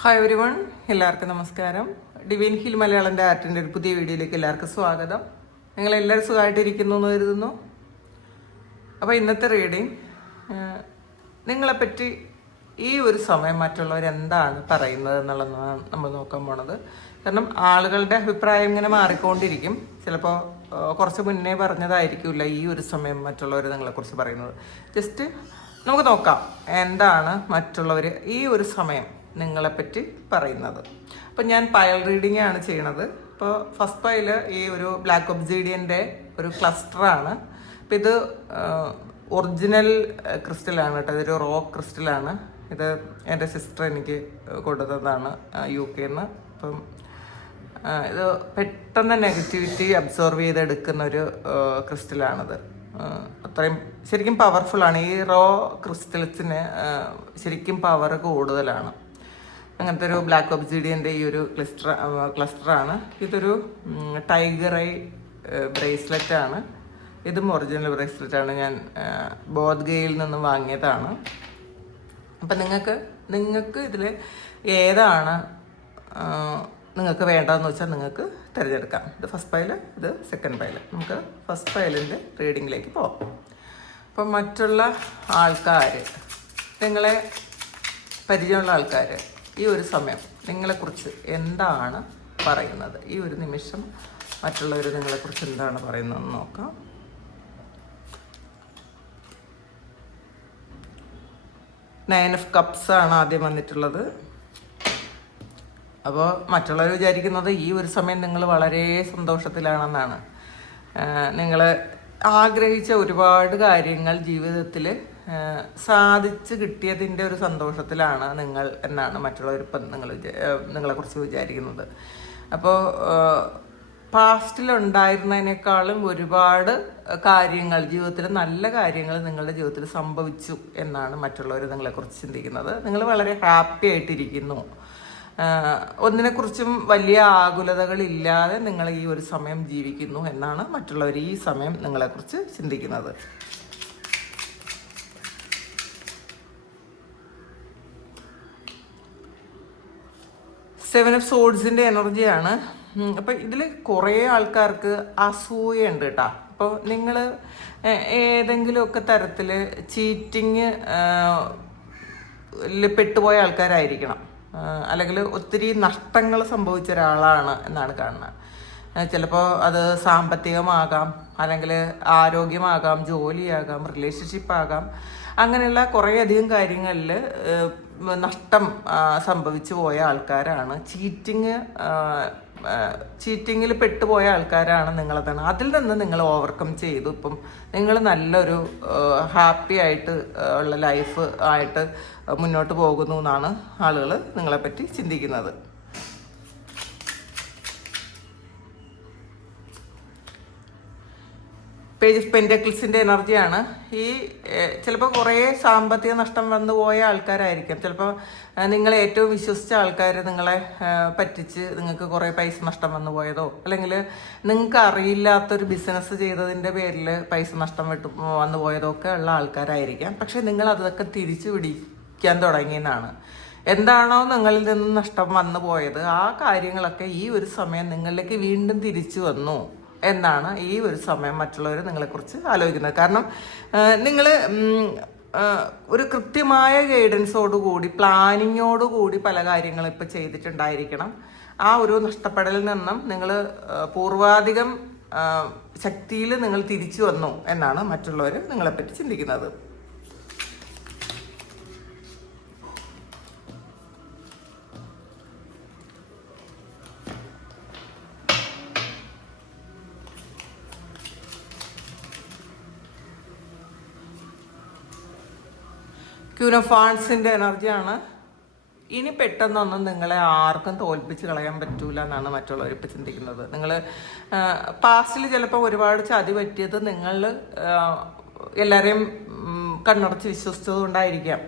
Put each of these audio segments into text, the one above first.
Hi everyone, എല്ലാവർക്കും നമസ്കാരം. Divine heal മലയാളൻ്റെ ആർട്ടിൻ്റെ ഒരു പുതിയ വീഡിയോയിലേക്ക് എല്ലാവർക്കും സ്വാഗതം. നിങ്ങളെല്ലാവരും സുഖമായിട്ടിരിക്കുന്നു എന്ന് കരുതുന്നു. അപ്പോൾ ഇന്നത്തെ റീഡിങ് നിങ്ങളെപ്പറ്റി ഈ ഒരു സമയം മറ്റുള്ളവരെന്താണ് പറയുന്നത് എന്നുള്ളതാണ് നമ്മൾ നോക്കാൻ പോണത്. കാരണം ആളുകളുടെ അഭിപ്രായം ഇങ്ങനെ മാറിക്കൊണ്ടിരിക്കും. ചിലപ്പോൾ കുറച്ച് മുന്നേ പറഞ്ഞതായിരിക്കില്ല ഈ ഒരു സമയം മറ്റുള്ളവർ നിങ്ങളെക്കുറിച്ച് പറയുന്നത്. ജസ്റ്റ് നമുക്ക് നോക്കാം എന്താണ് മറ്റുള്ളവർ ഈ ഒരു സമയം നിങ്ങളെപ്പറ്റി പറയുന്നത്. അപ്പം ഞാൻ പയൽ റീഡിംഗ് ആണ് ചെയ്യണത്. ഇപ്പോൾ ഫസ്റ്റ് പയൽ ഈ ഒരു ബ്ലാക്ക് ഒബ്സീഡിയൻ്റെ ഒരു ക്ലസ്റ്ററാണ്. അപ്പം ഇത് ഒറിജിനൽ ക്രിസ്റ്റലാണ് കേട്ടോ. ഇതൊരു റോക്ക് ക്രിസ്റ്റലാണ്. ഇത് എൻ്റെ സിസ്റ്റർ എനിക്ക് കൊടുത്തതാണ് UK-ന്ന്. അപ്പം ഇത് പെട്ടെന്ന് നെഗറ്റിവിറ്റി അബ്സോർവ് ചെയ്തെടുക്കുന്ന ഒരു ക്രിസ്റ്റലാണിത്. അത്രയും ശരിക്കും പവർഫുള്ളാണ്. ഈ റോ ക്രിസ്റ്റൽസിന് ശരിക്കും പവർ കൂടുതലാണ്. അങ്ങനത്തെ ഒരു ബ്ലാക്ക് ഒബ്സീഡിയൻ്റെ ഈ ഒരു ക്ലസ്റ്ററാണ്. ഇതൊരു ടൈഗർ ഐ ബ്രേസ്ലെറ്റാണ്. ഇതും ഒറിജിനൽ ബ്രേസ്ലെറ്റാണ്. ഞാൻ ബോധ്ഗയിൽ നിന്നും വാങ്ങിയതാണ്. അപ്പം നിങ്ങൾക്ക് ഇതിൽ ഏതാണ് നിങ്ങൾക്ക് വേണ്ടതെന്ന് വെച്ചാൽ നിങ്ങൾക്ക് തിരഞ്ഞെടുക്കാം. ഇത് ഫസ്റ്റ് പൈൽ, ഇത് സെക്കൻഡ് പൈൽ. നമുക്ക് ഫസ്റ്റ് പൈലിൻ്റെ റീഡിങ്ങിലേക്ക് പോകാം. അപ്പം മറ്റുള്ള ആൾക്കാർ, നിങ്ങളെ പരിചയമുള്ള ആൾക്കാർ ഈ ഒരു സമയം നിങ്ങളെക്കുറിച്ച് എന്താണ് പറയുന്നത്? ഈ ഒരു നിമിഷം മറ്റുള്ളവർ നിങ്ങളെക്കുറിച്ച് എന്താണ് പറയുന്നതെന്ന് നോക്കാം. നയൻ ഓഫ് കപ്സ് ആണ് ആദ്യം വന്നിട്ടുള്ളത്. അപ്പോൾ മറ്റുള്ളവർ വിചാരിക്കുന്നത് ഈ ഒരു സമയം നിങ്ങൾ വളരെ സന്തോഷത്തിലാണെന്നാണ്. നിങ്ങൾ ആഗ്രഹിച്ച ഒരുപാട് കാര്യങ്ങൾ ജീവിതത്തിൽ സാധിച്ചു കിട്ടിയതിൻ്റെ ഒരു സന്തോഷത്തിലാണ് നിങ്ങൾ എന്നാണ് മറ്റുള്ളവർ ഇപ്പം നിങ്ങളെക്കുറിച്ച് വിചാരിക്കുന്നത്. അപ്പോൾ പാസ്റ്റിലുണ്ടായിരുന്നതിനേക്കാളും ഒരുപാട് കാര്യങ്ങൾ, ജീവിതത്തിൽ നല്ല കാര്യങ്ങൾ നിങ്ങളുടെ ജീവിതത്തിൽ സംഭവിച്ചു എന്നാണ് മറ്റുള്ളവർ നിങ്ങളെക്കുറിച്ച് ചിന്തിക്കുന്നത്. നിങ്ങൾ വളരെ ഹാപ്പി ആയിട്ടിരിക്കുന്നു. ഒന്നിനെക്കുറിച്ചും വലിയ ആകുലതകളില്ലാതെ നിങ്ങൾ ഈ ഒരു സമയം ജീവിക്കുന്നു എന്നാണ് മറ്റുള്ളവർ ഈ സമയം നിങ്ങളെക്കുറിച്ച് ചിന്തിക്കുന്നത്. സെവൻ ഓഫ് സോഡ്സിൻ്റെ എനർജിയാണ്. അപ്പം ഇതിൽ കുറേ ആൾക്കാർക്ക് അസൂയുണ്ട് കേട്ടോ. അപ്പോൾ നിങ്ങൾ ഏതെങ്കിലുമൊക്കെ തരത്തിൽ ചീറ്റിങ് പെട്ടുപോയ ആൾക്കാരായിരിക്കണം. അല്ലെങ്കിൽ ഒത്തിരി നഷ്ടങ്ങൾ സംഭവിച്ച ഒരാളാണ് എന്നാണ് കാണുന്നത്. ചിലപ്പോൾ അത് സാമ്പത്തികമാകാം, അല്ലെങ്കിൽ ആരോഗ്യമാകാം, ജോലിയാകാം, റിലേഷൻഷിപ്പാകാം. അങ്ങനെയുള്ള കുറേയധികം കാര്യങ്ങളിൽ നഷ്ടം സംഭവിച്ചു പോയ ആൾക്കാരാണ്. ചീറ്റിങ്ങിൽ പെട്ടുപോയ ആൾക്കാരാണ് നിങ്ങളെന്നാണ്. അതിൽ നിന്ന് നിങ്ങൾ ഓവർകം ചെയ്തു. ഇപ്പം നിങ്ങൾ നല്ലൊരു ഹാപ്പി ആയിട്ട് ഉള്ള ലൈഫ് ആയിട്ട് മുന്നോട്ട് പോകുന്നു എന്നാണ് ആളുകൾ നിങ്ങളെപ്പറ്റി ചിന്തിക്കുന്നത്. പേജ് ഓഫ് പെൻറ്റക്കിൾസിൻ്റെ എനർജിയാണ്. ഈ ചിലപ്പോൾ കുറേ സാമ്പത്തിക നഷ്ടം വന്നു പോയ ആൾക്കാരായിരിക്കും. ചിലപ്പോൾ നിങ്ങൾ ഏറ്റവും വിശ്വസിച്ച ആൾക്കാർ നിങ്ങളെ പറ്റിച്ച് നിങ്ങൾക്ക് കുറേ പൈസ നഷ്ടം വന്നു പോയതോ, അല്ലെങ്കിൽ നിങ്ങൾക്ക് അറിയില്ലാത്തൊരു ബിസിനസ് ചെയ്തതിൻ്റെ പേരിൽ പൈസ നഷ്ടം വന്നു പോയതോ ഒക്കെ ഉള്ള ആൾക്കാരായിരിക്കാം. പക്ഷേ നിങ്ങൾ അതൊക്കെ തിരിച്ചു പിടിക്കാൻ തുടങ്ങിയെന്നാണ്. എന്താണോ നിങ്ങളിൽ നിന്ന് നഷ്ടം വന്നു പോയത് ആ കാര്യങ്ങളൊക്കെ ഈ ഒരു സമയം നിങ്ങളിലേക്ക് വീണ്ടും തിരിച്ചു വന്നു എന്നാണ് ഈ ഒരു സമയം മറ്റുള്ളവർ നിങ്ങളെക്കുറിച്ച് ആലോചിക്കുന്നത്. കാരണം നിങ്ങൾ ഒരു കൃത്യമായ ഗൈഡൻസോടുകൂടി, പ്ലാനിങ്ങോടുകൂടി പല കാര്യങ്ങളും ഇപ്പോൾ ചെയ്തിട്ടുണ്ടായിരിക്കണം. ആ ഒരു നഷ്ടപ്പെടലിൽ നിന്നും നിങ്ങൾ പൂർവാധികം ശക്തിയിൽ നിങ്ങൾ തിരിച്ചു വന്നു എന്നാണ് മറ്റുള്ളവർ നിങ്ങളെപ്പറ്റി ചിന്തിക്കുന്നത്. ക്യൂൻ ഓഫ് വാൻഡ്സിൻ്റെ എനർജിയാണ്. ഇനി പെട്ടെന്നൊന്നും നിങ്ങളെ ആർക്കും തോൽപ്പിച്ച് കളയാൻ പറ്റൂല എന്നാണ് മറ്റുള്ളവർ ഇപ്പോൾ ചിന്തിക്കുന്നത്. നിങ്ങൾ പാസ്റ്റിൽ ചിലപ്പോൾ ഒരുപാട് ചതി പറ്റിയത് നിങ്ങൾ എല്ലാവരെയും കണ്ണടച്ച് വിശ്വസിച്ചത് കൊണ്ടായിരിക്കാം.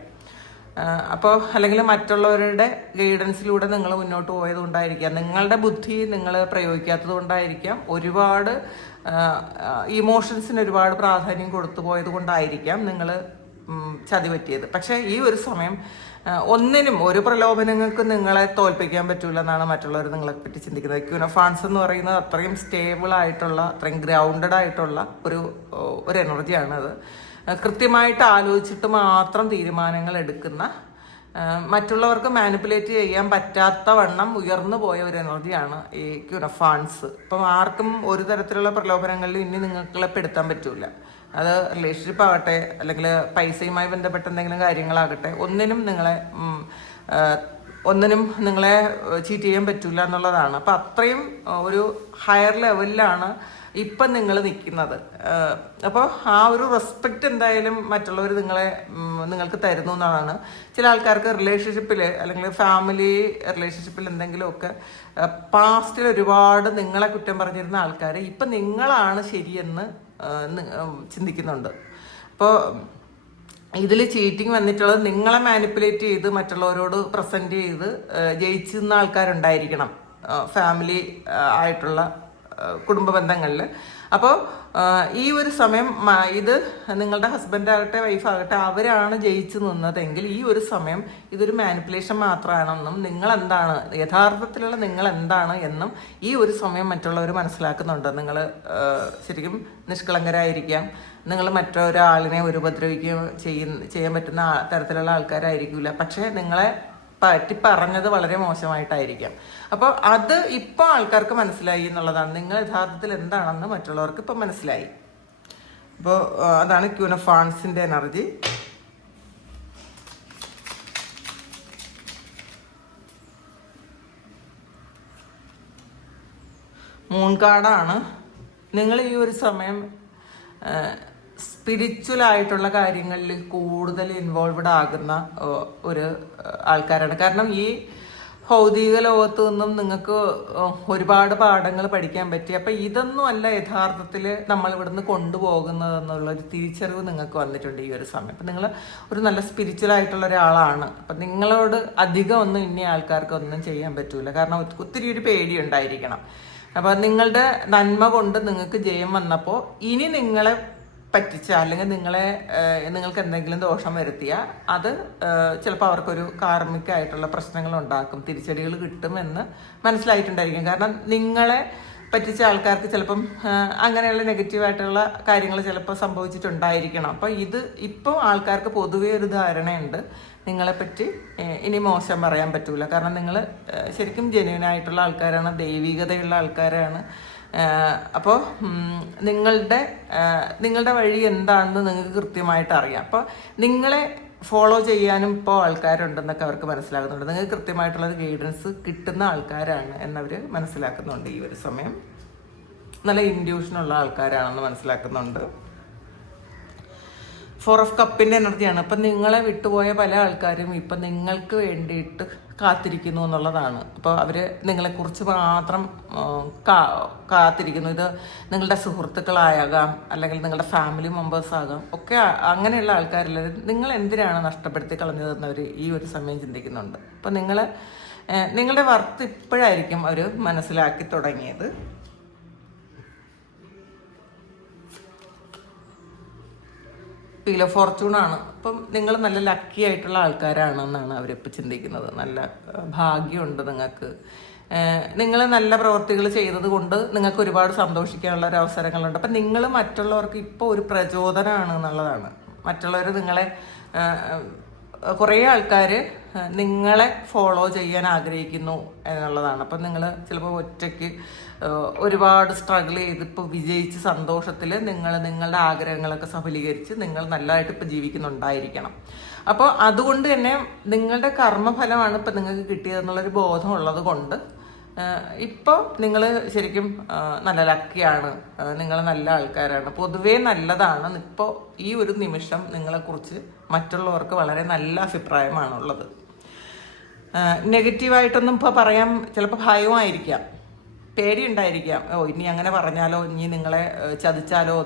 അപ്പോൾ അല്ലെങ്കിൽ മറ്റുള്ളവരുടെ ഗൈഡൻസിലൂടെ നിങ്ങൾ മുന്നോട്ട് പോയത് കൊണ്ടായിരിക്കാം. നിങ്ങളുടെ ബുദ്ധി നിങ്ങൾ പ്രയോഗിക്കാത്തത് കൊണ്ടായിരിക്കാം. ഒരുപാട് ഇമോഷൻസിന് ഒരുപാട് പ്രാധാന്യം കൊടുത്തു പോയത് കൊണ്ടായിരിക്കാം നിങ്ങൾ ചതി പറ്റിയത്. പക്ഷേ ഈ ഒരു സമയം ഒന്നിനും ഒരു പ്രലോഭനങ്ങൾക്ക് നിങ്ങളെ തോൽപ്പിക്കാൻ പറ്റൂല എന്നാണ് മറ്റുള്ളവർ നിങ്ങളെ പറ്റി ചിന്തിക്കുന്നത്. ക്യൂനോഫാൻസ് എന്ന് പറയുന്നത് അത്രയും സ്റ്റേബിൾ ആയിട്ടുള്ള, അത്രയും ഗ്രൗണ്ടഡ് ആയിട്ടുള്ള ഒരു എനർജിയാണത്. കൃത്യമായിട്ട് ആലോചിച്ചിട്ട് മാത്രം തീരുമാനങ്ങൾ എടുക്കുന്ന, മറ്റുള്ളവർക്ക് മാനിപ്പുലേറ്റ് ചെയ്യാൻ പറ്റാത്ത വണ്ണം ഉയർന്നു പോയ ഒരു എനർജിയാണ് ഈ ക്യൂനോഫാൻസ്. ഇപ്പം ആർക്കും ഒരു തരത്തിലുള്ള പ്രലോഭനങ്ങളിൽ ഇനി നിങ്ങളെ പെടുത്താൻ പറ്റൂല. അത് റിലേഷൻഷിപ്പ് ആകട്ടെ, അല്ലെങ്കിൽ പൈസയുമായി ബന്ധപ്പെട്ട എന്തെങ്കിലും കാര്യങ്ങളാകട്ടെ, ഒന്നിനും നിങ്ങളെ ചീറ്റ് ചെയ്യാൻ പറ്റില്ല എന്നുള്ളതാണ്. അപ്പം അത്രയും ഒരു ഹയർ ലെവലിലാണ് ഇപ്പം നിങ്ങൾ നിൽക്കുന്നത്. അപ്പോൾ ആ ഒരു റെസ്പെക്റ്റ് എന്തായാലും മറ്റുള്ളവർ നിങ്ങൾക്ക് തരുന്നു എന്നതാണ്. ചില ആൾക്കാർക്ക് റിലേഷൻഷിപ്പിൽ അല്ലെങ്കിൽ ഫാമിലി റിലേഷൻഷിപ്പിൽ എന്തെങ്കിലുമൊക്കെ പാസ്റ്റിൽ ഒരുപാട് നിങ്ങളെ കുറ്റം പറഞ്ഞിരുന്ന ആൾക്കാർ ഇപ്പം നിങ്ങളാണ് ശരിയെന്ന് ചിന്തിക്കുന്നുണ്ട്. അപ്പോൾ ഇതിൽ ചീറ്റിംഗ് വന്നിട്ടുള്ളത് നിങ്ങളെ മാനിപ്പുലേറ്റ് ചെയ്ത് മറ്റുള്ളവരോട് പ്രസന്റ് ചെയ്ത് ജയിച്ചുന്ന ആൾക്കാരുണ്ടായിരിക്കണം ഫാമിലി ആയിട്ടുള്ള കുടുംബ ബന്ധങ്ങളിൽ. അപ്പോൾ ഈ ഒരു സമയം ഇത് നിങ്ങളുടെ ഹസ്ബൻഡ് ആകട്ടെ വൈഫാകട്ടെ അവരാണ് ജയിച്ചു നിന്നതെങ്കിൽ ഈ ഒരു സമയം ഇതൊരു മാനിപ്പുലേഷൻ മാത്രമാണെന്നും നിങ്ങൾ എന്താണ് യഥാർത്ഥത്തിലുള്ള നിങ്ങൾ എന്താണ് എന്നും ഈ ഒരു സമയം മറ്റുള്ളവർ മനസ്സിലാക്കുന്നുണ്ട്. നിങ്ങൾ ശരിക്കും നിഷ്കളങ്കരായിരിക്കാം, നിങ്ങൾ മറ്റൊരാളിനെ ഉപദ്രവിക്കുകയോ ചെയ്യാൻ പറ്റുന്ന തരത്തിലുള്ള ആൾക്കാരായിരിക്കില്ല, പക്ഷേ നിങ്ങളെ പറ്റി പറഞ്ഞത് വളരെ മോശമായിട്ടായിരിക്കാം. അപ്പോൾ അത് ഇപ്പോൾ ആൾക്കാർക്ക് മനസ്സിലായി എന്നുള്ളതാണ്. നിങ്ങൾ യഥാർത്ഥത്തിൽ എന്താണെന്ന് മറ്റുള്ളവർക്ക് ഇപ്പം മനസ്സിലായി. അപ്പോൾ അതാണ് ക്യൂനോഫാൻസിൻ്റെ എനർജി. മൂൺ കാർഡാണ്. നിങ്ങൾ ഈ ഒരു സമയം സ്പിരിച്വൽ ആയിട്ടുള്ള കാര്യങ്ങളിൽ കൂടുതൽ ഇൻവോൾവ്ഡ് ആകുന്ന ഒരു ആൾക്കാരാണ്. കാരണം ഈ ഭൗതിക ലോകത്തു നിന്നും നിങ്ങൾക്ക് ഒരുപാട് പാഠങ്ങൾ പഠിക്കാൻ പറ്റി. അപ്പം ഇതൊന്നും അല്ല യഥാർത്ഥത്തിൽ നമ്മൾ ഇവിടുന്ന് കൊണ്ടുപോകുന്നതെന്നുള്ളൊരു തിരിച്ചറിവ് നിങ്ങൾക്ക് വന്നിട്ടുണ്ട് ഈ ഒരു സമയം. അപ്പം നിങ്ങൾ ഒരു നല്ല സ്പിരിച്വൽ ആയിട്ടുള്ള ഒരാളാണ്. അപ്പം നിങ്ങളോട് അധികം ഒന്നും ഇനി ആൾക്കാർക്ക് ഒന്നും ചെയ്യാൻ പറ്റൂല. കാരണം ഒത്തിരി ഒരു പേടി ഉണ്ടായിരിക്കണം. അപ്പം നിങ്ങളുടെ നന്മ കൊണ്ട് നിങ്ങൾക്ക് ജയം വന്നപ്പോൾ ഇനി നിങ്ങളെ പറ്റിച്ച അല്ലെങ്കിൽ നിങ്ങൾക്ക് എന്തെങ്കിലും ദോഷം വരുത്തിയാൽ അത് ചിലപ്പോൾ അവർക്കൊരു കാർമികമായിട്ടുള്ള പ്രശ്നങ്ങൾ ഉണ്ടാക്കും, തിരിച്ചടികൾ കിട്ടുമെന്ന് മനസ്സിലായിട്ടുണ്ടായിരിക്കും. കാരണം നിങ്ങളെ പറ്റിച്ച ആൾക്കാർക്ക് ചിലപ്പം അങ്ങനെയുള്ള നെഗറ്റീവായിട്ടുള്ള കാര്യങ്ങൾ ചിലപ്പോൾ സംഭവിച്ചിട്ടുണ്ടായിരിക്കണം. അപ്പോൾ ഇപ്പോൾ ആൾക്കാർക്ക് പൊതുവേ ഒരു ധാരണയുണ്ട് നിങ്ങളെപ്പറ്റി ഇനി മോശം പറയാൻ പറ്റൂല. കാരണം നിങ്ങൾ ശരിക്കും ജെന്യുവനായിട്ടുള്ള ആൾക്കാരാണ്, ദൈവികതയുള്ള ആൾക്കാരാണ്. അപ്പോൾ നിങ്ങളുടെ വഴി എന്താണെന്ന് നിങ്ങൾക്ക് കൃത്യമായിട്ട് അറിയാം. അപ്പോൾ നിങ്ങളെ ഫോളോ ചെയ്യാനും ഇപ്പോൾ ആൾക്കാരുണ്ടെന്നൊക്കെ അവർക്ക് മനസ്സിലാക്കുന്നുണ്ട്. നിങ്ങൾക്ക് കൃത്യമായിട്ടുള്ള ഗൈഡൻസ് കിട്ടുന്ന ആൾക്കാരാണ് എന്നവർ മനസ്സിലാക്കുന്നുണ്ട്. ഈ ഒരു സമയം നല്ല ഇൻഡ്യൂഷനുള്ള ആൾക്കാരാണെന്ന് മനസ്സിലാക്കുന്നുണ്ട്. 4 ഓഫ് കപ്പിൻ്റെ എനർജിയാണ്. അപ്പം നിങ്ങളെ വിട്ടുപോയ പല ആൾക്കാരും ഇപ്പം നിങ്ങൾക്ക് വേണ്ടിയിട്ട് കാത്തിരിക്കുന്നു എന്നുള്ളതാണ്. അപ്പോൾ അവർ നിങ്ങളെക്കുറിച്ച് മാത്രം കാത്തിരിക്കുന്നു. ഇത് നിങ്ങളുടെ സുഹൃത്തുക്കളാകാം, അല്ലെങ്കിൽ നിങ്ങളുടെ ഫാമിലി മെമ്പേഴ്സ് ആകാം, ഒക്കെ അങ്ങനെയുള്ള ആൾക്കാരില്ല. നിങ്ങൾ എന്തിനാണ് നഷ്ടപ്പെടുത്തി കളഞ്ഞതെന്നവർ ഈ ഒരു സമയം ചിന്തിക്കുന്നുണ്ട്. അപ്പം നിങ്ങളുടെ വർത്ത് ഇപ്പോഴായിരിക്കും അവർ മനസ്സിലാക്കി തുടങ്ങിയത്. വീൽ ഓഫ് ഫോർച്യൂണാണ്. അപ്പം നിങ്ങൾ നല്ല ലക്കി ആയിട്ടുള്ള ആൾക്കാരാണെന്നാണ് അവരിപ്പോൾ ചിന്തിക്കുന്നത്. നല്ല ഭാഗ്യമുണ്ട് നിങ്ങൾക്ക്. നിങ്ങൾ നല്ല പ്രവൃത്തികൾ ചെയ്തത് കൊണ്ട് നിങ്ങൾക്ക് ഒരുപാട് സന്തോഷിക്കാനുള്ള ഒരു അവസരങ്ങളുണ്ട്. അപ്പം നിങ്ങൾ മറ്റുള്ളവർക്ക് ഇപ്പോൾ ഒരു പ്രചോദനമാണ് എന്നുള്ളതാണ്. മറ്റുള്ളവർ കുറേ ആൾക്കാർ നിങ്ങളെ ഫോളോ ചെയ്യാൻ ആഗ്രഹിക്കുന്നു എന്നുള്ളതാണ്. അപ്പം നിങ്ങൾ ചിലപ്പോൾ ഒറ്റയ്ക്ക് ഒരുപാട് സ്ട്രഗിൾ ചെയ്ത് ഇപ്പോൾ വിജയിച്ച് സന്തോഷത്തിൽ നിങ്ങളുടെ ആഗ്രഹങ്ങളൊക്കെ സഫലീകരിച്ച് നിങ്ങൾ നല്ലതായിട്ട് ഇപ്പോൾ ജീവിക്കുന്നുണ്ടായിരിക്കണം. അപ്പോൾ അതുകൊണ്ട് തന്നെ നിങ്ങളുടെ കർമ്മഫലമാണ് ഇപ്പം നിങ്ങൾക്ക് കിട്ടിയതെന്നുള്ളൊരു ബോധമുള്ളത് കൊണ്ട് ഇപ്പോൾ നിങ്ങൾ ശരിക്കും നല്ല ലക്കിയാണ്, നിങ്ങൾ നല്ല ആൾക്കാരാണ്, പൊതുവേ നല്ലതാണ്. ഇപ്പോൾ ഈ ഒരു നിമിഷം നിങ്ങളെക്കുറിച്ച് മറ്റുള്ളവർക്ക് വളരെ നല്ല അഭിപ്രായമാണുള്ളത്. നെഗറ്റീവായിട്ടൊന്നും ഇപ്പോൾ പറയാൻ ചിലപ്പോൾ ഭയമായിരിക്കാം, പേടിയുണ്ടായിരിക്കാം. ഇനി അങ്ങനെ പറഞ്ഞാലോ, ഇനി നിങ്ങളെ ചതിച്ചാലോ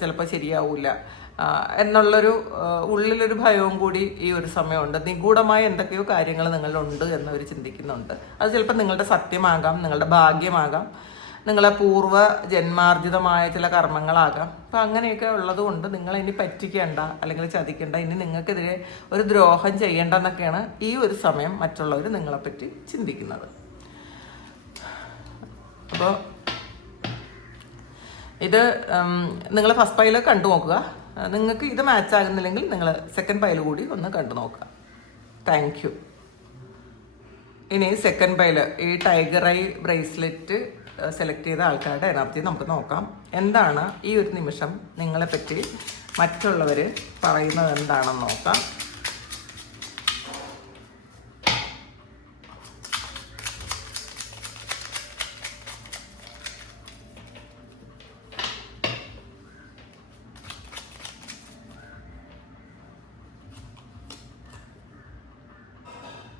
ചിലപ്പോൾ ശരിയാവില്ല എന്നുള്ളൊരു ഉള്ളിലൊരു ഭയവും കൂടി ഈ ഒരു സമയമുണ്ട്. നിഗൂഢമായ എന്തൊക്കെയോ കാര്യങ്ങൾ നിങ്ങളിലുണ്ട് എന്നവർ ചിന്തിക്കുന്നുണ്ട്. അത് ചിലപ്പോൾ നിങ്ങളുടെ സത്യമാകാം, നിങ്ങളുടെ ഭാഗ്യമാകാം, നിങ്ങളെ പൂർവ്വ ജന്മാർജിതമായ ചില കർമ്മങ്ങളാകാം. അപ്പം അങ്ങനെയൊക്കെ ഉള്ളത് കൊണ്ട് നിങ്ങളിനി പറ്റിക്കേണ്ട അല്ലെങ്കിൽ ചതിക്കേണ്ട, ഇനി നിങ്ങൾക്കെതിരെ ഒരു ദ്രോഹം ചെയ്യേണ്ടെന്നൊക്കെയാണ് ഈ ഒരു സമയം മറ്റുള്ളവർ നിങ്ങളെപ്പറ്റി ചിന്തിക്കുന്നത്. അപ്പോൾ ഇത് നിങ്ങൾ ഫസ്റ്റ് പൈല് കണ്ടു നോക്കുക. നിങ്ങൾക്ക് ഇത് മാച്ച് ആകുന്നില്ലെങ്കിൽ നിങ്ങൾ സെക്കൻഡ് പൈല് കൂടി ഒന്ന് കണ്ടു നോക്കുക. Thank you. ഇനി സെക്കൻഡ് പൈല് ഈ ടൈഗർ ഐ ബ്രേസ്ലെറ്റ് സെലക്ട് ചെയ്ത ആൾക്കാരുടെ എനർജി നമുക്ക് നോക്കാം. എന്താണ് ഈ ഒരു നിമിഷം നിങ്ങളെപ്പറ്റി മറ്റുള്ളവർ പറയുന്നത് എന്താണെന്ന് നോക്കാം.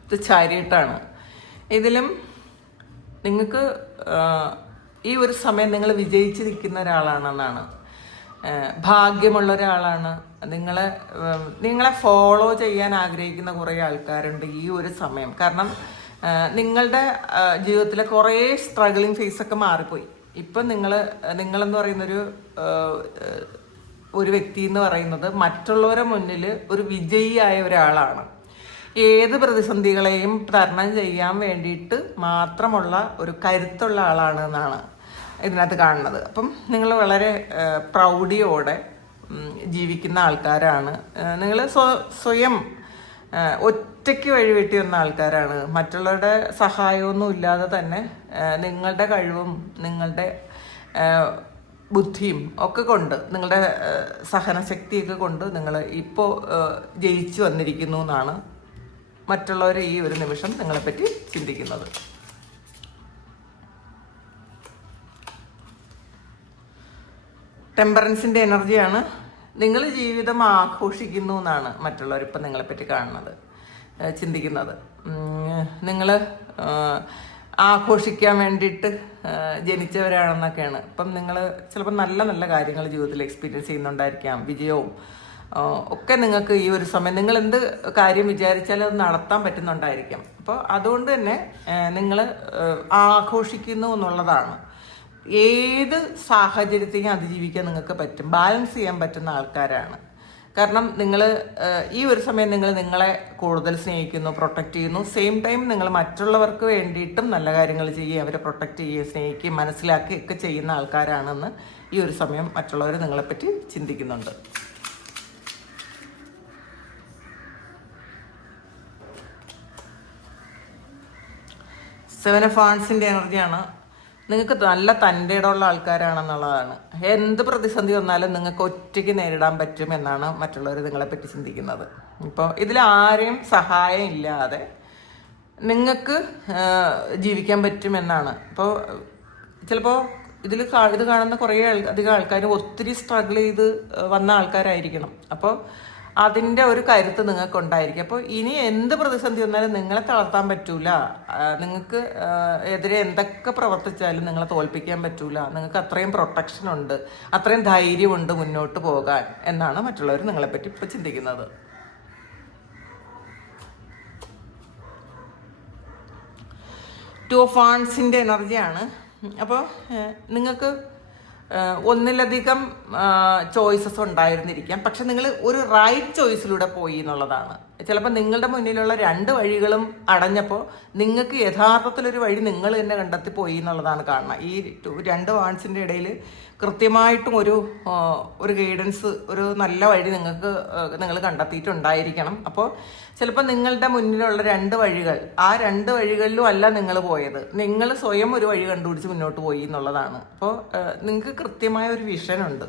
ഇത് ചാരിയട്ടാണ്. ഇതിലും നിങ്ങൾക്ക് ഈ ഒരു സമയം നിങ്ങൾ വിജയിച്ച് നിൽക്കുന്ന ഒരാളാണെന്നാണ്, ഭാഗ്യമുള്ള ഒരാളാണ്. നിങ്ങളെ ഫോളോ ചെയ്യാൻ ആഗ്രഹിക്കുന്ന കുറേ ആൾക്കാരുണ്ട് ഈ ഒരു സമയം. കാരണം നിങ്ങളുടെ ജീവിതത്തിലെ കുറേ സ്ട്രഗിളിങ് ഫേസൊക്കെ മാറിപ്പോയി. ഇപ്പം നിങ്ങളെന്ന് പറയുന്നൊരു വ്യക്തി എന്ന് പറയുന്നത് മറ്റുള്ളവരുടെ മുന്നിൽ ഒരു വിജയിയായ ഒരാളാണ്. ഏത് പ്രതിസന്ധികളെയും തരണം ചെയ്യാൻ വേണ്ടിയിട്ട് മാത്രമുള്ള ഒരു കരുത്തുള്ള ആളാണ് എന്നാണ് ഇതിനകത്ത് കാണുന്നത്. അപ്പം നിങ്ങൾ വളരെ പ്രൗഢിയോടെ ജീവിക്കുന്ന ആൾക്കാരാണ്. നിങ്ങൾ സ്വയം ഒറ്റയ്ക്ക് വഴിവെട്ടി വന്ന ആൾക്കാരാണ്. മറ്റുള്ളവരുടെ സഹായമൊന്നും ഇല്ലാതെ തന്നെ നിങ്ങളുടെ കഴിവും നിങ്ങളുടെ ബുദ്ധിയും ഒക്കെ കൊണ്ട്, നിങ്ങളുടെ സഹനശക്തിയൊക്കെ കൊണ്ട് നിങ്ങൾ ഇപ്പോൾ ജയിച്ചു വന്നിരിക്കുന്നു എന്നാണ് മറ്റുള്ളവർ ഈ ഒരു നിമിഷം നിങ്ങളെപ്പറ്റി ചിന്തിക്കുന്നത്. ടെമ്പറൻസിൻ്റെ എനർജിയാണ്. നിങ്ങൾ ജീവിതം ആഘോഷിക്കുന്നു എന്നാണ് മറ്റുള്ളവർ ഇപ്പം നിങ്ങളെപ്പറ്റി കാണുന്നത്, ചിന്തിക്കുന്നത്. നിങ്ങൾ ആഘോഷിക്കാൻ വേണ്ടിയിട്ട് ജനിച്ചവരാണെന്നൊക്കെയാണ്. ഇപ്പം നിങ്ങൾ ചിലപ്പോൾ നല്ല നല്ല കാര്യങ്ങൾ ജീവിതത്തിൽ എക്സ്പീരിയൻസ് ചെയ്യുന്നുണ്ടായിരിക്കാം, വിജയവും ഒക്കെ നിങ്ങൾക്ക് ഈ ഒരു സമയം നിങ്ങൾ എന്ത് കാര്യം വിചാരിച്ചാലും അത് നടത്താൻ പറ്റുന്നുണ്ടായിരിക്കാം. അപ്പോൾ അതുകൊണ്ട് തന്നെ നിങ്ങൾ ആഘോഷിക്കുന്നു എന്നുള്ളതാണ്. ഏത് സാഹചര്യത്തെയും അതിജീവിക്കാൻ നിങ്ങൾക്ക് പറ്റും, ബാലൻസ് ചെയ്യാൻ പറ്റുന്ന ആൾക്കാരാണ്. കാരണം നിങ്ങൾ ഈ ഒരു സമയം നിങ്ങളെ കൂടുതൽ സ്നേഹിക്കുന്നു, പ്രൊട്ടക്റ്റ് ചെയ്യുന്നു. സെയിം ടൈം നിങ്ങൾ മറ്റുള്ളവർക്ക് വേണ്ടിയിട്ടും നല്ല കാര്യങ്ങൾ ചെയ്യുകയും അവരെ പ്രൊട്ടക്റ്റ് ചെയ്യുകയും സ്നേഹിക്കുകയും മനസ്സിലാക്കുകയും ഒക്കെ ചെയ്യുന്ന ആൾക്കാരാണെന്ന് ഈ ഒരു സമയം മറ്റുള്ളവർ നിങ്ങളെപ്പറ്റി ചിന്തിക്കുന്നുണ്ട്. സെവൻ ഓഫ് വാൻഡ്സിൻ്റെ എനർജിയാണ്. നിങ്ങൾക്ക് നല്ല തൻ്റെ ഇടമുള്ള ആൾക്കാരാണെന്നുള്ളതാണ്. എന്ത് പ്രതിസന്ധി വന്നാലും നിങ്ങൾക്ക് ഒറ്റയ്ക്ക് നേരിടാൻ പറ്റും എന്നാണ് മറ്റുള്ളവർ നിങ്ങളെപ്പറ്റി ചിന്തിക്കുന്നത്. ഇപ്പോൾ ഇതിൽ ആരെയും സഹായം ഇല്ലാതെ നിങ്ങൾക്ക് ജീവിക്കാൻ പറ്റുമെന്നാണ്. ഇപ്പോൾ ചിലപ്പോൾ ഇത് കാണുന്ന കുറേ അധികം ആൾക്കാർ ഒത്തിരി സ്ട്രഗിൾ ചെയ്ത് വന്ന ആൾക്കാരായിരിക്കണം. അപ്പോൾ അതിൻ്റെ ഒരു കരുത്ത് നിങ്ങൾക്കുണ്ടായിരിക്കും. അപ്പോൾ ഇനി എന്ത് പ്രതിസന്ധി വന്നാലും നിങ്ങളെ തളർത്താൻ പറ്റൂല, നിങ്ങൾക്ക് എതിരെ എന്തൊക്കെ പ്രവർത്തിച്ചാലും നിങ്ങളെ തോൽപ്പിക്കാൻ പറ്റൂല, നിങ്ങൾക്ക് അത്രയും പ്രൊട്ടക്ഷൻ ഉണ്ട്, അത്രയും ധൈര്യമുണ്ട് മുന്നോട്ട് പോകാൻ എന്നാണ് മറ്റുള്ളവർ നിങ്ങളെപ്പറ്റി ഇപ്പോൾ ചിന്തിക്കുന്നത്. ടു ഓഫ് വാൻഡ്സിൻ്റെ എനർജിയാണ്. അപ്പോൾ നിങ്ങൾക്ക് ഒന്നിലധികം ചോയ്സസ് ഉണ്ടായിരുന്നിരിക്കാം, പക്ഷെ നിങ്ങൾ ഒരു റൈറ്റ് ചോയ്സിലൂടെ പോയി എന്നുള്ളതാണ്. ചിലപ്പോൾ നിങ്ങളുടെ മുന്നിലുള്ള രണ്ട് വഴികളും അടഞ്ഞപ്പോൾ നിങ്ങൾക്ക് യഥാർത്ഥത്തിലൊരു വഴി നിങ്ങൾ തന്നെ കണ്ടെത്തി പോയി എന്നുള്ളതാണ് കാണുന്നത്. ഈ രണ്ട് വാൻഡ്സിൻ്റെ ഇടയിൽ കൃത്യമായിട്ടും ഒരു ഗൈഡൻസ്, ഒരു നല്ല വഴി നിങ്ങൾ കണ്ടെത്തിയിട്ടുണ്ടായിരിക്കണം. അപ്പോൾ ചിലപ്പോൾ നിങ്ങളുടെ മുന്നിലുള്ള രണ്ട് വഴികൾ, ആ രണ്ട് വഴികളിലും അല്ല നിങ്ങൾ പോയത്, നിങ്ങൾ സ്വയം ഒരു വഴി കണ്ടുപിടിച്ച് മുന്നോട്ട് പോയി എന്നുള്ളതാണ്. അപ്പോൾ നിങ്ങൾക്ക് കൃത്യമായ ഒരു വിഷൻ ഉണ്ട്.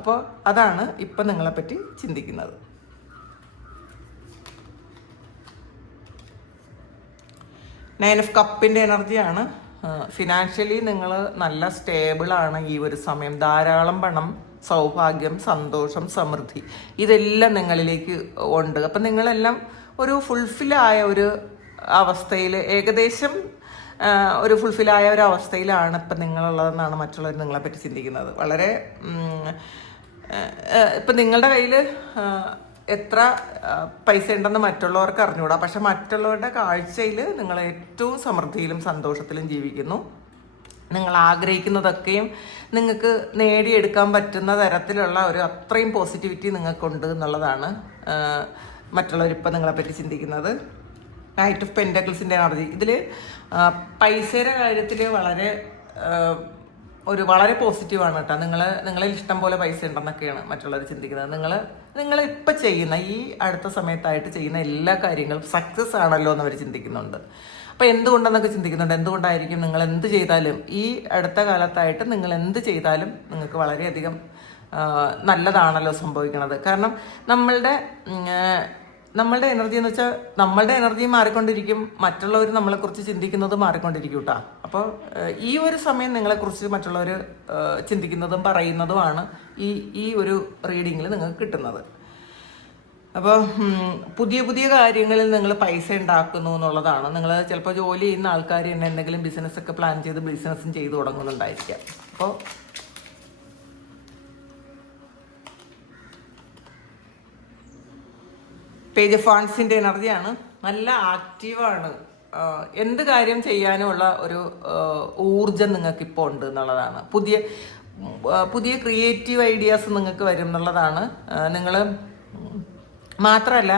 അപ്പോൾ അതാണ് ഇപ്പം നിങ്ങളെപ്പറ്റി ചിന്തിക്കുന്നത്. നയൻ ഓഫ് കപ്പിൻ്റെ എനർജിയാണ്. ഫിനാൻഷ്യലി നിങ്ങൾ നല്ല സ്റ്റേബിളാണ് ഈ ഒരു സമയം. ധാരാളം പണം, സൗഭാഗ്യം, സന്തോഷം, സമൃദ്ധി ഇതെല്ലാം നിങ്ങളിലേക്ക് ഉണ്ട്. അപ്പം നിങ്ങളെല്ലാം ഒരു ഫുൾഫില്ലായ ഒരു അവസ്ഥയിൽ, ഏകദേശം ഒരു ഫുൾഫില്ലായ ഒരു അവസ്ഥയിലാണ് ഇപ്പം നിങ്ങളുള്ളതെന്നാണ് മറ്റുള്ളവർ നിങ്ങളെപ്പറ്റി ചിന്തിക്കുന്നത്. വളരെ ഇപ്പം നിങ്ങളുടെ കയ്യിൽ എത്ര പൈസ ഉണ്ടെന്ന് മറ്റുള്ളവർക്ക് അറിഞ്ഞുകൂടാ, പക്ഷെ മറ്റുള്ളവരുടെ കാഴ്ചയിൽ നിങ്ങൾ ഏറ്റവും സമൃദ്ധിയിലും സന്തോഷത്തിലും ജീവിക്കുന്നു. നിങ്ങൾ ആഗ്രഹിക്കുന്നതൊക്കെയും നിങ്ങൾക്ക് നേടിയെടുക്കാൻ പറ്റുന്ന തരത്തിലുള്ള ഒരു അത്രയും പോസിറ്റിവിറ്റി നിങ്ങൾക്കുണ്ട് എന്നുള്ളതാണ് മറ്റുള്ളവരിപ്പോൾ നിങ്ങളെപ്പറ്റി ചിന്തിക്കുന്നത്. നൈറ്റ് ഓഫ് പെൻറ്റക്കിൾസിൻ്റെ എനർജി ഇതിൽ പൈസയുടെ കാര്യത്തിൽ വളരെ പോസിറ്റീവാണ് കേട്ടോ. നിങ്ങളിൽ ഇഷ്ടം പോലെ പൈസ ഉണ്ടെന്നൊക്കെയാണ് മറ്റുള്ളവർ ചിന്തിക്കുന്നത്. നിങ്ങൾ ഇപ്പം ചെയ്യുന്ന ഈ അടുത്ത സമയത്തായിട്ട് ചെയ്യുന്ന എല്ലാ കാര്യങ്ങളും സക്സസ് ആണല്ലോ എന്ന് അവർ ചിന്തിക്കുന്നുണ്ട്. അപ്പം എന്തുകൊണ്ടെന്നൊക്കെ ചിന്തിക്കുന്നുണ്ട്. എന്തുകൊണ്ടായിരിക്കും നിങ്ങൾ എന്ത് ചെയ്താലും ഈ അടുത്ത കാലത്തായിട്ട് നിങ്ങൾ എന്ത് ചെയ്താലും നിങ്ങൾക്ക് വളരെയധികം നല്ലതാണല്ലോ സംഭവിക്കുന്നത്. കാരണം നമ്മളുടെ എനർജി എന്ന് വെച്ചാൽ നമ്മളുടെ എനർജി മാറിക്കൊണ്ടിരിക്കും, മറ്റുള്ളവർ നമ്മളെക്കുറിച്ച് ചിന്തിക്കുന്നത് മാറിക്കൊണ്ടിരിക്കും കേട്ടോ. അപ്പോൾ ഈ ഒരു സമയം നിങ്ങളെക്കുറിച്ച് മറ്റുള്ളവർ ചിന്തിക്കുന്നതും പറയുന്നതുമാണ് ഈ ഒരു റീഡിങ്ങിൽ നിങ്ങൾക്ക് കിട്ടുന്നത്. അപ്പോൾ പുതിയ പുതിയ കാര്യങ്ങളിൽ നിങ്ങൾ പൈസ ഉണ്ടാക്കുന്നു എന്നുള്ളതാണ്. നിങ്ങൾ ചിലപ്പോൾ ജോലി ചെയ്യുന്ന ആൾക്കാർ തന്നെ എന്തെങ്കിലും ബിസിനസ്സൊക്കെ പ്ലാൻ ചെയ്ത് ബിസിനസ്സും ചെയ്തു തുടങ്ങുന്നുണ്ടായിരിക്കാം. അപ്പോൾ പേജ് ഓഫ് വാൻസിൻ്റെ എനർജിയാണ്. നല്ല ആക്റ്റീവാണ്. എന്ത് കാര്യം ചെയ്യാനുമുള്ള ഒരു ഊർജം നിങ്ങൾക്ക് ഇപ്പോൾ ഉണ്ട് എന്നുള്ളതാണ്. പുതിയ ക്രിയേറ്റീവ് ഐഡിയാസ് നിങ്ങൾക്ക് വരും എന്നുള്ളതാണ്. നിങ്ങൾ മാത്രമല്ല,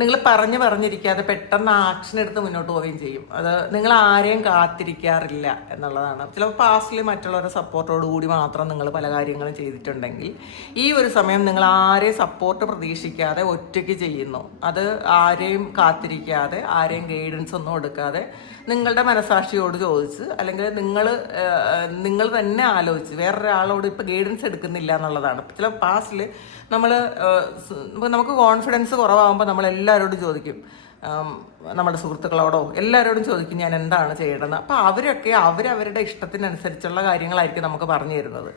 നിങ്ങൾ പറഞ്ഞിരിക്കാതെ പെട്ടെന്ന് ആക്ഷൻ എടുത്ത് മുന്നോട്ട് പോവുകയും ചെയ്യും. അത് നിങ്ങൾ ആരെയും കാത്തിരിക്കാറില്ല എന്നുള്ളതാണ്. ചിലപ്പോൾ പാസ്റ്റിൽ മറ്റുള്ളവരുടെ സപ്പോർട്ടോട് കൂടി മാത്രം നിങ്ങൾ പല കാര്യങ്ങളും ചെയ്തിട്ടുണ്ടെങ്കിൽ ഈ ഒരു സമയം നിങ്ങൾ ആരെയും സപ്പോർട്ട് പ്രതീക്ഷിക്കാതെ ഒറ്റയ്ക്ക് ചെയ്യുന്നു. അത് ആരെയും കാത്തിരിക്കാതെ ആരെയും ഗൈഡൻസ് ഒന്നും എടുക്കാതെ നിങ്ങളുടെ മനസാക്ഷിയോട് ചോദിച്ച് അല്ലെങ്കിൽ നിങ്ങൾ തന്നെ ആലോചിച്ച് വേറൊരാളോട് ഇപ്പോൾ ഗൈഡൻസ് എടുക്കുന്നില്ല എന്നുള്ളതാണ്. ചില പാസ്റ്റിൽ നമുക്ക് കോൺഫിഡൻസ് കുറവാകുമ്പോൾ നമ്മൾ എല്ലാവരോടും ചോദിക്കും, നമ്മുടെ സുഹൃത്തുക്കളോടോ എല്ലാവരോടും ചോദിക്കും ഞാൻ എന്താണ് ചെയ്യേണ്ടത്. അപ്പോൾ അവരൊക്കെ അവരവരുടെ ഇഷ്ടത്തിനനുസരിച്ചുള്ള കാര്യങ്ങളായിരിക്കും നമുക്ക് പറഞ്ഞു തരുന്നത്.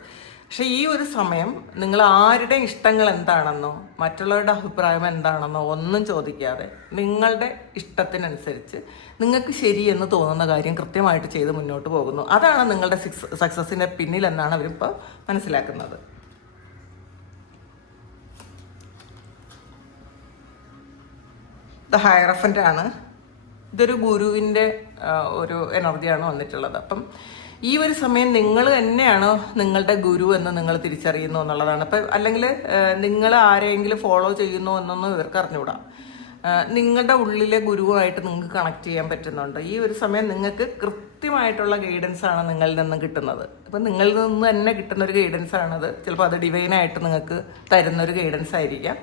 പക്ഷെ ഈ ഒരു സമയം നിങ്ങൾ ആരുടെ ഇഷ്ടങ്ങൾ എന്താണെന്നോ മറ്റുള്ളവരുടെ അഭിപ്രായം എന്താണെന്നോ ഒന്നും ചോദിക്കാതെ നിങ്ങളുടെ ഇഷ്ടത്തിനനുസരിച്ച് നിങ്ങൾക്ക് ശരിയെന്ന് തോന്നുന്ന കാര്യം കൃത്യമായിട്ട് ചെയ്ത് മുന്നോട്ട് പോകുന്നു. അതാണ് നിങ്ങളുടെ സക്സസിൻ്റെ പിന്നിലെന്നാണ് അവരിപ്പോൾ മനസ്സിലാക്കുന്നത്. ദ ഹയറഫൻ്റ് ആണ്. ഇതൊരു ഗുരുവിൻ്റെ ഒരു എനർജിയാണ് വന്നിട്ടുള്ളത്. അപ്പം ഈ ഒരു സമയം നിങ്ങൾ തന്നെയാണോ നിങ്ങളുടെ ഗുരു എന്ന് നിങ്ങൾ തിരിച്ചറിയുന്നു എന്നുള്ളതാണ്. ഇപ്പം അല്ലെങ്കിൽ നിങ്ങൾ ആരെങ്കിലും ഫോളോ ചെയ്യുന്നു എന്നൊന്നും ഇവർക്ക് അറിഞ്ഞുകൂടാ. നിങ്ങളുടെ ഉള്ളിലെ ഗുരുവായിട്ട് നിങ്ങൾക്ക് കണക്ട് ചെയ്യാൻ പറ്റുന്നുണ്ട്. ഈ ഒരു സമയം നിങ്ങൾക്ക് കൃത്യമായിട്ടുള്ള ഗൈഡൻസ് ആണ് നിങ്ങളിൽ നിന്ന് കിട്ടുന്നത്. അപ്പം നിങ്ങളിൽ നിന്ന് തന്നെ കിട്ടുന്ന ഒരു ഗൈഡൻസ് ആണത്. ചിലപ്പോൾ അത് ഡിവൈനായിട്ട് നിങ്ങൾക്ക് തരുന്നൊരു ഗൈഡൻസ് ആയിരിക്കാം.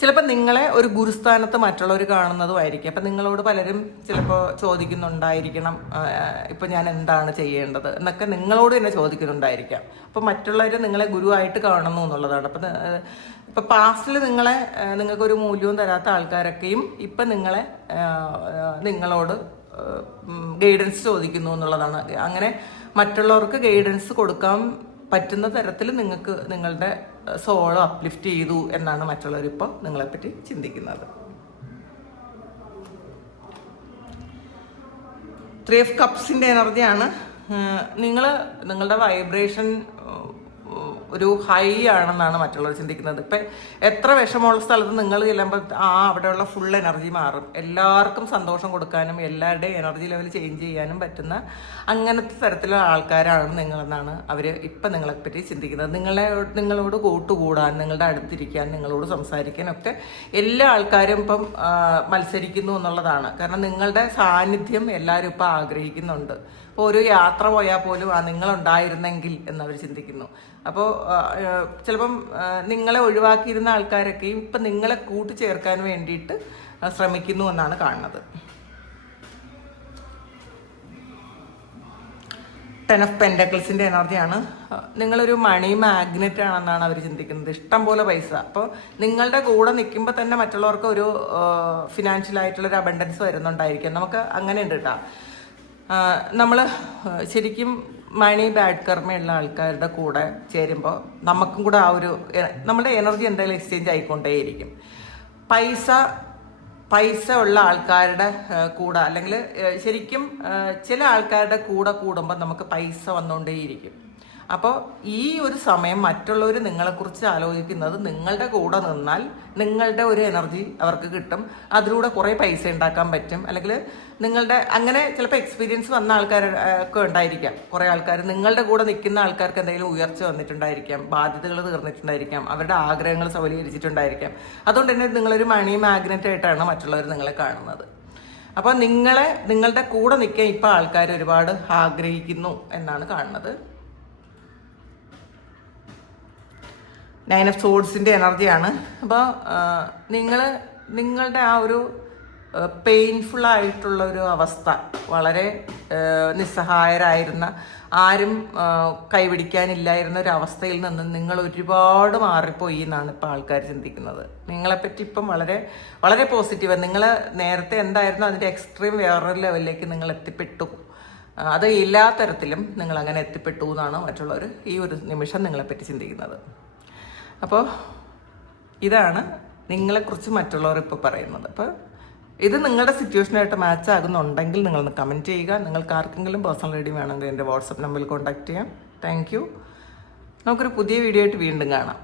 ചിലപ്പോൾ നിങ്ങളെ ഒരു ഗുരുസ്ഥാനത്ത് മറ്റുള്ളവർ കാണുന്നതുമായിരിക്കും. അപ്പം നിങ്ങളോട് പലരും ചിലപ്പോൾ ചോദിക്കുന്നുണ്ടായിരിക്കണം, ഇപ്പം ഞാൻ എന്താണ് ചെയ്യേണ്ടത് എന്നൊക്കെ നിങ്ങളോട് തന്നെ ചോദിക്കുന്നുണ്ടായിരിക്കാം. അപ്പം മറ്റുള്ളവർ നിങ്ങളെ ഗുരുവായിട്ട് കാണുന്നു എന്നുള്ളതാണ്. അപ്പം ഇപ്പം പാസ്റ്റിൽ നിങ്ങൾക്കൊരു മൂല്യവും തരാത്ത ആൾക്കാരൊക്കെയും ഇപ്പം നിങ്ങളോട് ഗൈഡൻസ് ചോദിക്കുന്നു എന്നുള്ളതാണ്. അങ്ങനെ മറ്റുള്ളവർക്ക് ഗൈഡൻസ് കൊടുക്കാൻ പറ്റുന്ന തരത്തിൽ നിങ്ങൾക്ക് നിങ്ങളുടെ സോൾ അപ്ലിഫ്റ്റ് ചെയ്തു എന്നാണ് മറ്റുള്ളവരിപ്പോൾ നിങ്ങളെപ്പറ്റി ചിന്തിക്കുന്നത്. 3 ഓഫ് കപ്സിൻ്റെ എനർജിയാണ്. നിങ്ങളുടെ വൈബ്രേഷൻ ഒരു ഹൈ ആണെന്നാണ് മറ്റുള്ളവർ ചിന്തിക്കുന്നത്. ഇപ്പം എത്ര വിഷമമുള്ള സ്ഥലത്ത് നിങ്ങൾ ചെല്ലുമ്പോൾ അവിടെയുള്ള ഫുൾ എനർജി മാറും. എല്ലാവർക്കും സന്തോഷം കൊടുക്കാനും എല്ലാവരുടെയും എനർജി ലെവൽ ചേഞ്ച് ചെയ്യാനും പറ്റുന്ന അങ്ങനത്തെ തരത്തിലുള്ള ആൾക്കാരാണ് നിങ്ങളെന്നാണ് അവർ ഇപ്പം നിങ്ങളെപ്പറ്റി ചിന്തിക്കുന്നത്. നിങ്ങളോട് കൂട്ടുകൂടാൻ, നിങ്ങളുടെ അടുത്തിരിക്കാൻ, നിങ്ങളോട് സംസാരിക്കാനൊക്കെ എല്ലാ ആൾക്കാരും ഇപ്പം മത്സരിക്കുന്നു എന്നുള്ളതാണ്. കാരണം നിങ്ങളുടെ സാന്നിധ്യം എല്ലാവരും ഇപ്പം ആഗ്രഹിക്കുന്നുണ്ട്. ഇപ്പോൾ ഒരു യാത്ര പോയാൽ പോലും നിങ്ങളുണ്ടായിരുന്നെങ്കിൽ എന്നവർ ചിന്തിക്കുന്നു. അപ്പോൾ ചിലപ്പം നിങ്ങളെ ഒഴിവാക്കിയിരുന്ന ആൾക്കാരൊക്കെയും ഇപ്പം നിങ്ങളെ കൂട്ടിച്ചേർക്കാൻ വേണ്ടിയിട്ട് ശ്രമിക്കുന്നു എന്നാണ് കാണുന്നത്. 10 ഓഫ് പെൻറ്റക്കിൾസിൻ്റെ എനർജിയാണ്. നിങ്ങളൊരു മണി മാഗ്നറ്റ് ആണെന്നാണ് അവർ ചിന്തിക്കുന്നത്. ഇഷ്ടം പോലെ പൈസ. അപ്പോൾ നിങ്ങളുടെ കൂടെ നിൽക്കുമ്പോൾ തന്നെ മറ്റുള്ളവർക്ക് ഒരു ഫിനാൻഷ്യലായിട്ടുള്ളൊരു അബണ്ടൻസ് വരുന്നുണ്ടായിരിക്കും. നമുക്ക് അങ്ങനെ ഉണ്ട് കേട്ടോ. നമ്മൾ ശരിക്കും മണി ബാഡ് കർമ്മയുള്ള ആൾക്കാരുടെ കൂടെ ചേരുമ്പോൾ നമുക്കും കൂടെ നമ്മുടെ എനർജി എന്തായാലും എക്സ്ചേഞ്ച് ആയിക്കൊണ്ടേയിരിക്കും. പൈസ ഉള്ള ആൾക്കാരുടെ കൂടെ അല്ലെങ്കിൽ ശരിക്കും ചില ആൾക്കാരുടെ കൂടെ കൂടുമ്പോൾ നമുക്ക് പൈസ വന്നുകൊണ്ടേയിരിക്കും. അപ്പോൾ ഈ ഒരു സമയം മറ്റുള്ളവർ നിങ്ങളെക്കുറിച്ച് ആലോചിക്കുന്നത് നിങ്ങളുടെ കൂടെ നിന്നാൽ നിങ്ങളുടെ ഒരു എനർജി അവർക്ക് കിട്ടും, അതിലൂടെ കുറേ പൈസ ഉണ്ടാക്കാൻ പറ്റും. അല്ലെങ്കിൽ നിങ്ങളുടെ അങ്ങനെ ചിലപ്പോൾ എക്സ്പീരിയൻസ് വന്ന ആൾക്കാരൊക്കെ ഉണ്ടായിരിക്കാം. കുറേ ആൾക്കാർ നിങ്ങളുടെ കൂടെ നിൽക്കുന്ന ആൾക്കാർക്ക് എന്തെങ്കിലും ഉയർച്ച വന്നിട്ടുണ്ടായിരിക്കാം, ബാധ്യതകൾ തീർന്നിട്ടുണ്ടായിരിക്കാം, അവരുടെ ആഗ്രഹങ്ങൾ സഫലീകരിച്ചിട്ടുണ്ടായിരിക്കാം. അതുകൊണ്ട് തന്നെ നിങ്ങളൊരു മണി മാഗ്നറ്റ് ആയിട്ടാണ് മറ്റുള്ളവർ നിങ്ങളെ കാണുന്നത്. അപ്പോൾ നിങ്ങളുടെ കൂടെ നിൽക്കാൻ ഇപ്പോൾ ആൾക്കാർ ഒരുപാട് ആഗ്രഹിക്കുന്നു എന്നാണ് കാണുന്നത്. 9 ഓഫ് സോഡ്സിൻ്റെ എനർജിയാണ്. അപ്പോൾ നിങ്ങളുടെ ആ ഒരു പെയിൻഫുള്ളായിട്ടുള്ള ഒരു അവസ്ഥ, വളരെ നിസ്സഹായരായിരുന്ന, ആരും കൈപിടിക്കാനില്ലായിരുന്ന ഒരു അവസ്ഥയിൽ നിന്ന് നിങ്ങൾ ഒരുപാട് മാറിപ്പോയി എന്നാണ് ഇപ്പോൾ ആൾക്കാർ ചിന്തിക്കുന്നത്. നിങ്ങളെപ്പറ്റി ഇപ്പം വളരെ വളരെ പോസിറ്റീവ്. നിങ്ങൾ നേരത്തെ എന്തായിരുന്നു അതിൻ്റെ എക്സ്ട്രീം വേറൊരു ലെവലിലേക്ക് നിങ്ങൾ എത്തിപ്പെട്ടു. അത് എല്ലാ തരത്തിലും നിങ്ങൾ അങ്ങനെ എത്തിപ്പെട്ടു എന്നാണ് മറ്റുള്ളവർ ഈ ഒരു നിമിഷം നിങ്ങളെപ്പറ്റി ചിന്തിക്കുന്നത്. അപ്പോൾ ഇതാണ് നിങ്ങളെക്കുറിച്ച് മറ്റുള്ളവർ ഇപ്പോൾ പറയുന്നത്. അപ്പോൾ ഇത് നിങ്ങളുടെ സിറ്റുവേഷനായിട്ട് മാച്ച് ആകുന്നുണ്ടെങ്കിൽ നിങ്ങളൊന്ന് കമൻറ്റ് ചെയ്യുക. നിങ്ങൾക്ക് ആർക്കെങ്കിലും പേഴ്സണൽ റീഡിംഗ് വേണമെങ്കിൽ എൻ്റെ വാട്സപ്പ് നമ്പറിൽ കോൺടാക്റ്റ് ചെയ്യാം. Thank you. നമുക്കൊരു പുതിയ വീഡിയോ ആയിട്ട് വീണ്ടും കാണാം.